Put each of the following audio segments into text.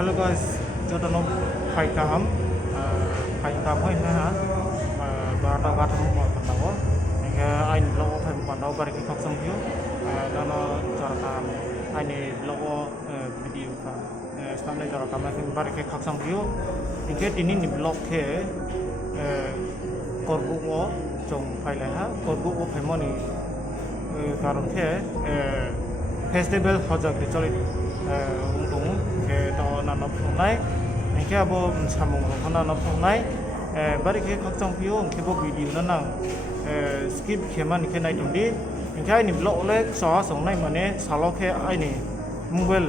Hello guys, chúng ta nó phải tám thôi nè hả? Và tao gạt không bỏ phần đó. Anh lâu phải một phần đó bari cái khóc xong thiếu. Nó cho ta anh này lâu video cả. Stam này cho ta mà cái bari cái khóc xong thiếu. Thì cái tin này blog thế corbu trong phải là ha corbu phải money কারণ কে festival হজক চলে উংদং কে তো নানা ফংনাই কে আবো সামং নানা ফংনাই বারি কে খকচং পিও কে বো video না skip খেমান কে নাই দंदि কে আইনি ব্লগ ले स संनाय माने सालो के आइनि मबाइल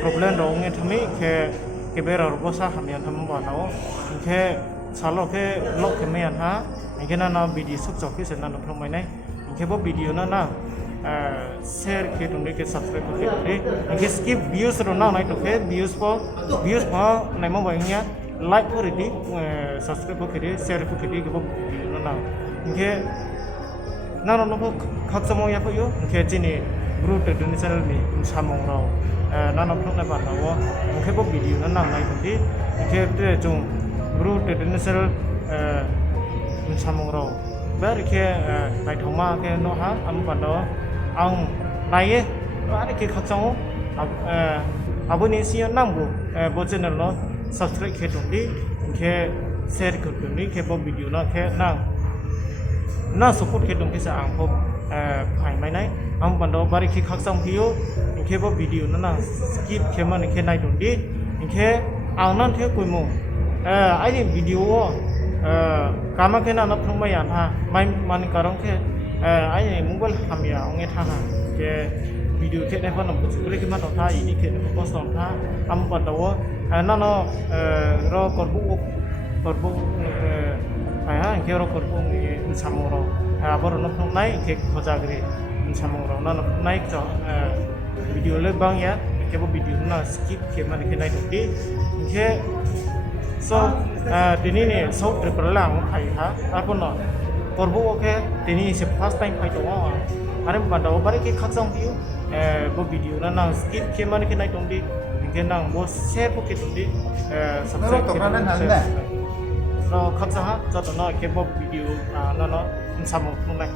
प्रॉब्लम रंगे थमि के बेरा रबसा हामिया थम बानाव के सालो के ब्लॉग के मेन हा के ना वीडियो सब चौकी से ना फंमायनाय के बो वीडियो ना share के तुमने के सब्सक्राइब के तुमने के skip views रो ना तो के views पा नहीं मो बाइंगया like को रेडी सब्सक्राइब को के share को के बो वीडियो ना के ना नो खक्समो या को यो के जिनि ग्रुप टेक्निक चैनल नि सामंग रो ना फंना बानावो के बो वीडियो ना नाय दि के जों ग्रुप टेक्निक चैनल सामंग रो बार के नायथमा के न हा आम बानो आं नाये बार के खचाओ आबोनि सिया नांगो बो चैनल न सब्सक्राइब के दंदि के शेयर के दंदि के बो वीडियो ना के ना सपोर्ट के दंदि से आं को फाइमायनाय आं बानो बार के खचाओ हियो के बो वीडियो ना स्किप के मन के नाय दंदि के आं नान थे कुइमो आइनि वीडियो कामा के ना फंबाय आंहा मानि कारन के आई मोबाइल हामिया अंगे था के वीडियो के ने फन बुरे के मा था इनि के पोस्ट था आम पताव ना न रो करबो आया के रो करबो सामो रो आबर न फंनाय के खोजाग्रे सामो रो ना फंनाय ज वीडियो ले बांगया के बो वीडियो ना स्किप के माने के नाय दि के so tini ni so prepare lang khai ha apon no korbo ke tini se first time khai to are banda obare ke khaksang view bo video na skip ke man ke nai tong di ke nang bo share ko ke tong di subscribe ke no khaksa ha jot no ke bo video no samong thong nai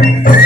네.